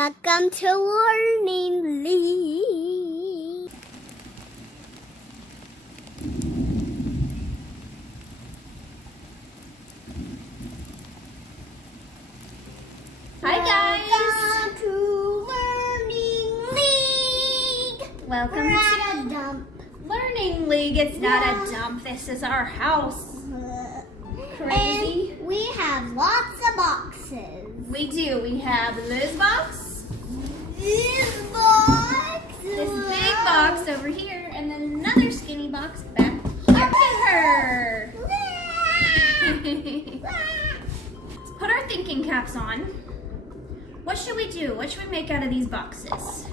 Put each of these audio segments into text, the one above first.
Welcome to Learning League. Hi guys! Welcome to Learning League. Welcome We're to at a dump. Learning League. It's not a dump. This is our house. Crazy. And we have lots of boxes. We do. We have Liz box, This box. this big box over here, and then another skinny box back here. Look at her. Let's put our thinking caps on. What should we do? What should we make out of these boxes?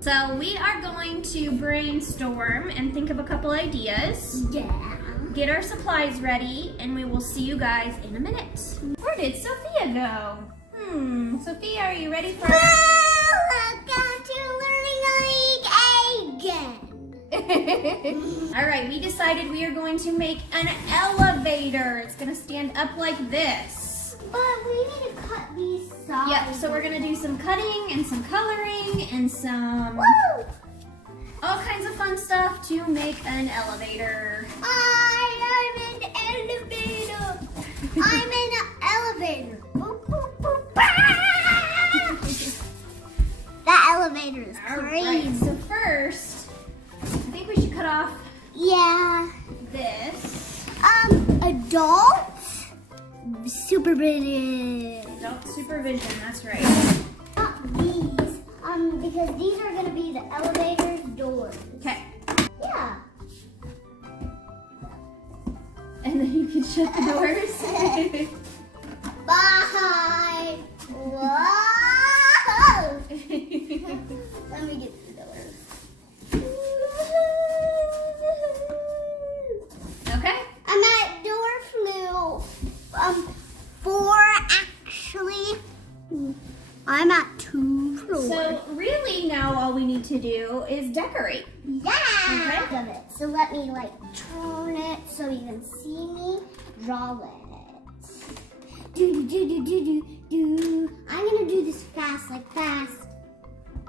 So we are going to brainstorm and think of a couple ideas. Yeah. Get our supplies ready, and we will see you guys in a minute. Where did Sophia go? Sophia, are you ready for Welcome to Learning League again. All right, we decided we are going to make an elevator. It's gonna stand up like this. But we need to cut these sides. Yep, so we're gonna do some cutting and some coloring and some Woo! all kinds of fun stuff to make an elevator. I am an elevator. I'm an elevator. Boop, boop, boop, bah! That elevator is All crazy. right, so first, I think we should cut off Yeah. this. Adult supervision. Adult supervision, that's right. Not these. Because these are gonna be the elevator's doors. Okay, Yeah. and then you can shut the doors. Bye. Whoa. Let me get the doors. Okay. I'm at door flu. 4 actually. I'm at 2 floors. So really now all we need to do is decorate. Yeah. Of it. So let me turn it so you can see me draw it. Do do do do do do. I'm gonna do this fast, fast.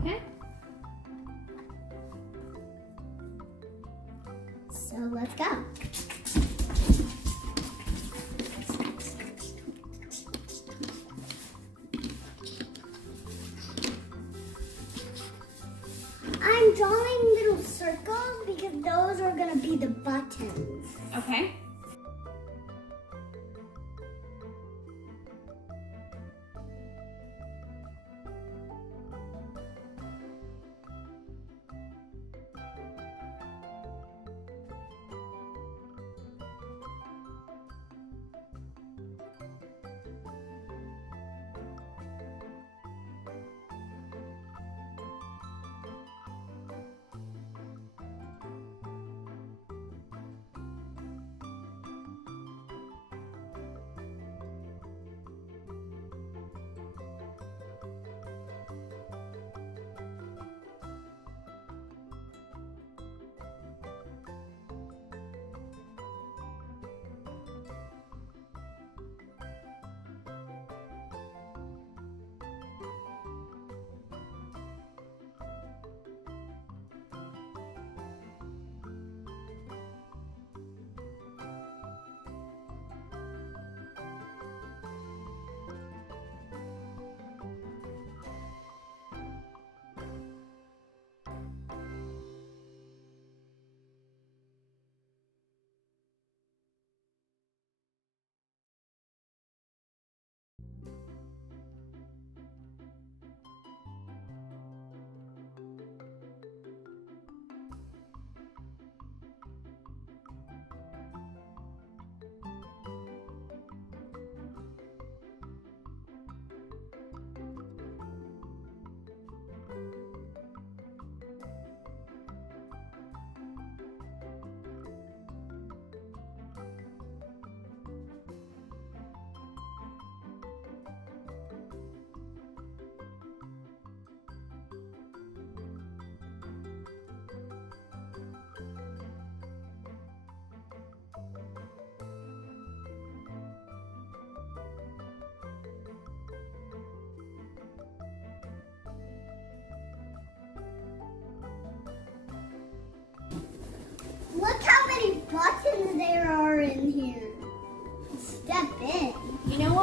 Okay. So let's go. I'm drawing little circles because those are gonna be the buttons. Okay.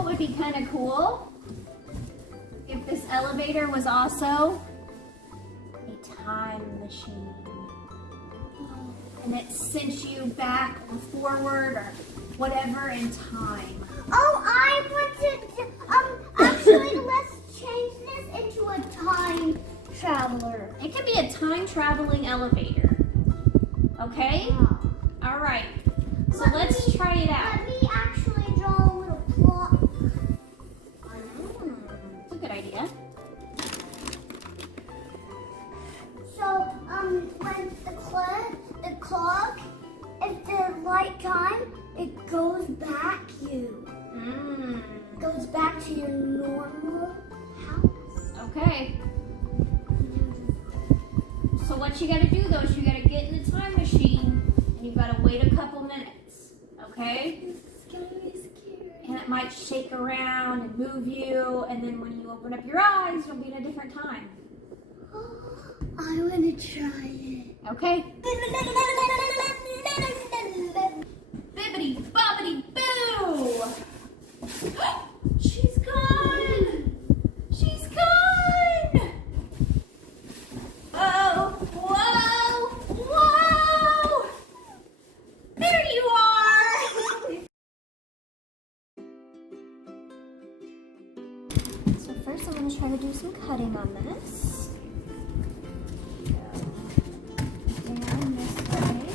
what would be kind of cool? If this elevator was also a time machine. And it sent you back or forward or whatever in time. Oh, I wanted to, actually, let's change this into a time traveler. It could be a time traveling elevator. Okay? Wow. All right. So let's try it out. Let me actually draw a little clock. It's a good idea. So, when the clock, if the right time, it goes back you. Goes back to your normal house. Okay. So what you gotta do though is you gotta get in the time machine and you've gotta wait a couple minutes. Okay? It's gonna be scary. And it might shake around and move you, and then when you open up your eyes, you'll be in a different time. I wanna try it. Okay? Bibbidi bobbidi boo! She's gone! She's gone! Oh, whoa, whoa! There you are! So first I'm gonna try to do some cutting on this. Down this way.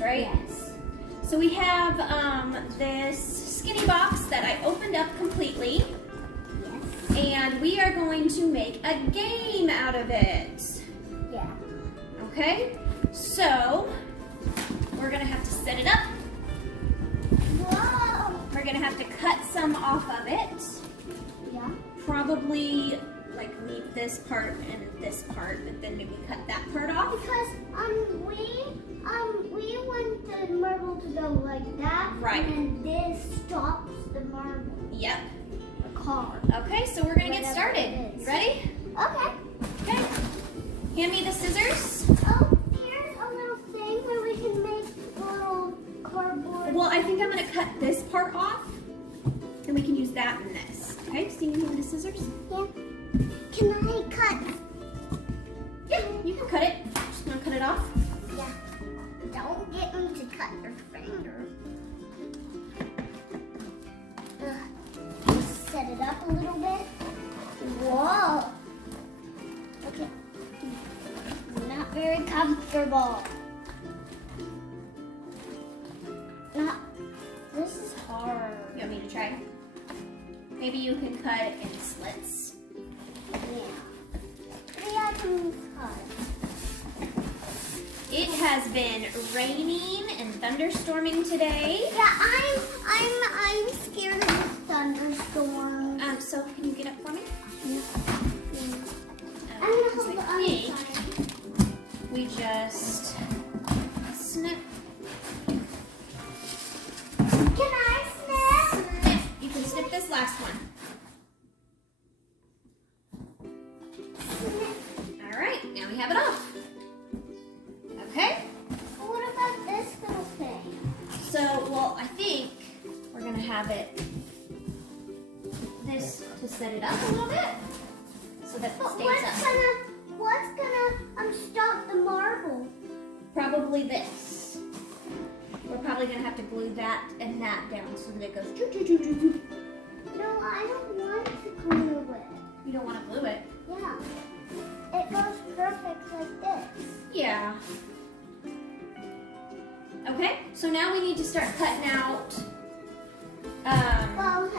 Right? Yes. So we have this skinny box that I opened up completely. Yes. And we are going to make a game out of it. Yeah. Okay? So we're gonna have to set it up. Whoa. We're gonna have to cut some off of it. Yeah. Probably like leave this part and this part, but then maybe cut that part off. Because we want the marble to go like that. Right. And then this stops the marble. Yep. The car. Okay, so we're gonna get Whatever started. it is. You ready? Okay. Okay. Hand me the scissors. Oh, here's a little thing where we can make little cardboard. Well, I think I'm gonna cut this part off, and we can use that in this. Okay, so you can give me the scissors? Yeah. Can I cut? Yeah, you can cut it. Just gonna cut it off. Yeah. Don't get me to cut your finger. Just set it up a little bit. Whoa. Okay. Not very comfortable. Not. This is hard. You want me to try? Maybe you can cut it in slits. Yeah. Maybe I can cut. It has been raining and thunderstorming today. Yeah, I'm scared of the thunderstorm. So can you get up for me? Yeah. I'm gonna Because hold the I other think side. we just snip, Can I snip? snip. You can snip this last one. Snip. All right, now we have it off. Okay? What about this little thing? So, well, I think we're gonna have it this to set it up a little bit so that it But stays what's up. gonna stop the marble? Probably this. We're probably gonna have to glue that and that down so that it goes choo choo choo choo choo. No, I don't want to glue it. You don't want to glue it. Yeah. It goes perfect like this. Yeah. Okay, so now we need to start cutting out. Well,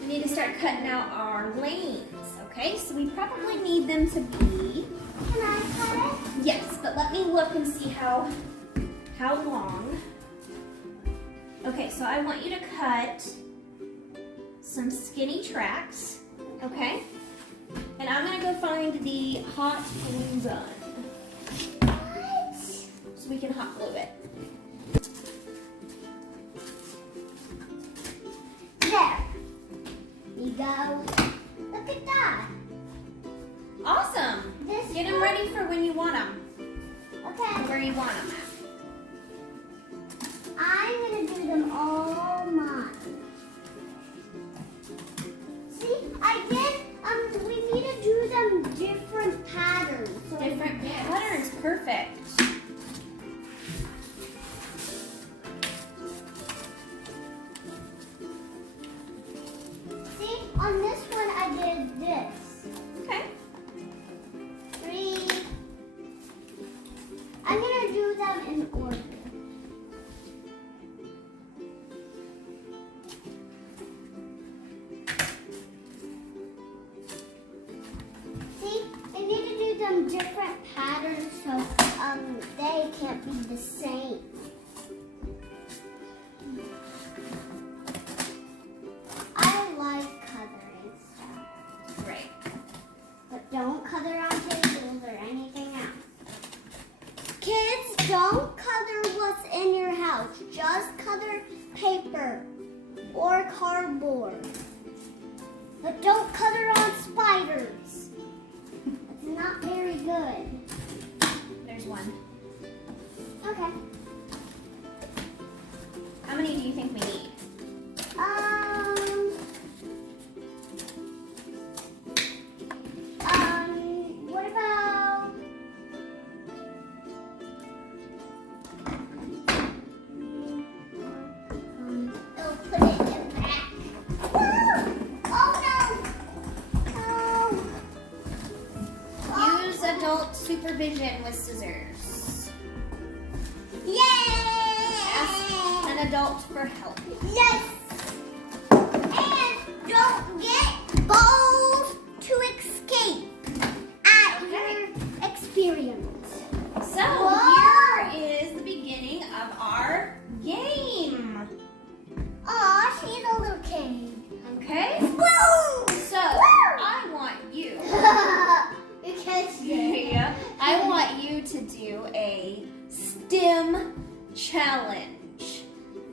We need to start cutting out our lanes. Okay, so we probably need them to be. can I cut it? Yes, but let me look and see how long. Okay, so I want you to cut some skinny tracks. Okay, and I'm gonna go find the hot glue gun What? so we can hot glue it. There. much. Just color paper or cardboard. But don't color on spiders. It's not very good. There's one. Okay. How many do you think we need? What about oh, put it in back. Oh no! Use adult supervision with scissors. Ask Yay! an adult for help. Yes! And don't get balls to escape at your experience. So Whoa. here is the beginning of our game. Aw, she's a little kid. Okay? Woo! So I want you. You can't see. Yeah. I want you to do a STEM challenge.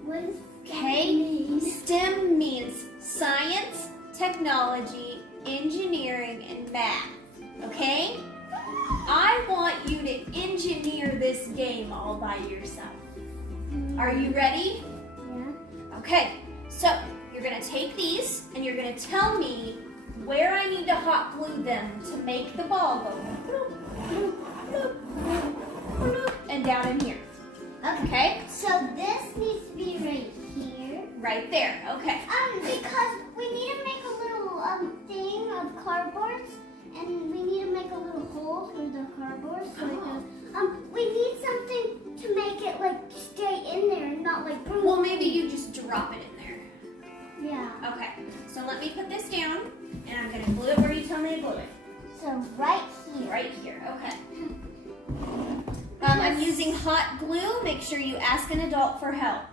What does that Okay? mean? STEM means science, technology, engineering, and math. Okay? I want you to engineer this game all by yourself. Are you ready? Yeah. Okay, so you're gonna take these and you're gonna tell me where I need to hot glue them to make the ball go bloop, bloop, bloop, bloop, bloop, and down in here. Okay? So this needs to be right here. Right there, okay. Because we need to make a little thing of cardboard, and we need to make a little hole through the cardboard so it goes. We need something to make it like stay in there and not like. Well, maybe you just drop it in there. Yeah. Okay, so let me put this down and I'm gonna glue it where you tell me to glue it. So right here. Right here, okay. I'm using hot glue. Make sure you ask an adult for help.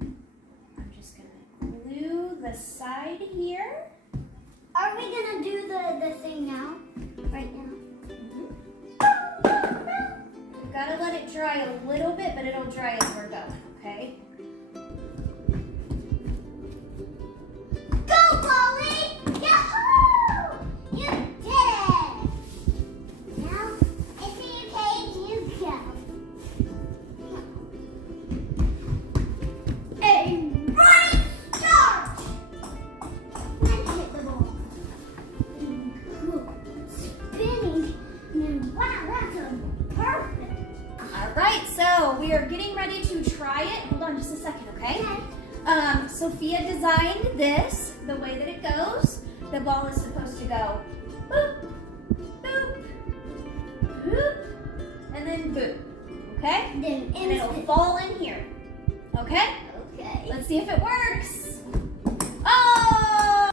I'm just gonna glue the side here. Are we gonna do the thing now? Right now. We've gotta let it dry a little bit, but it'll dry as we're going, okay? Go, Polly! Yahoo! You did it! Now, into your cage you go. A right start! And hit the ball. Spinning. And wow, that's a perfect. All right, so we are getting ready to try it. Hold on just a second, okay? Sophia designed this, the way that it goes. The ball is supposed to go boop, boop, boop, and then boop, okay? Then And it'll fall in here, okay? Okay. Let's see if it works. Oh!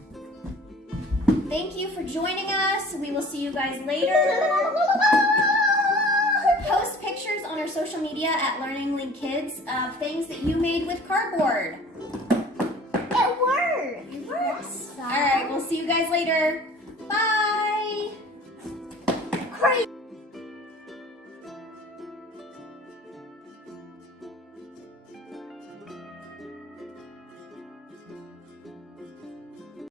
Thank you for joining us. We will see you guys later. Post pictures on our social media at Learning League Kids of things that you made with cardboard. It worked. It works. All right, we'll see you guys later.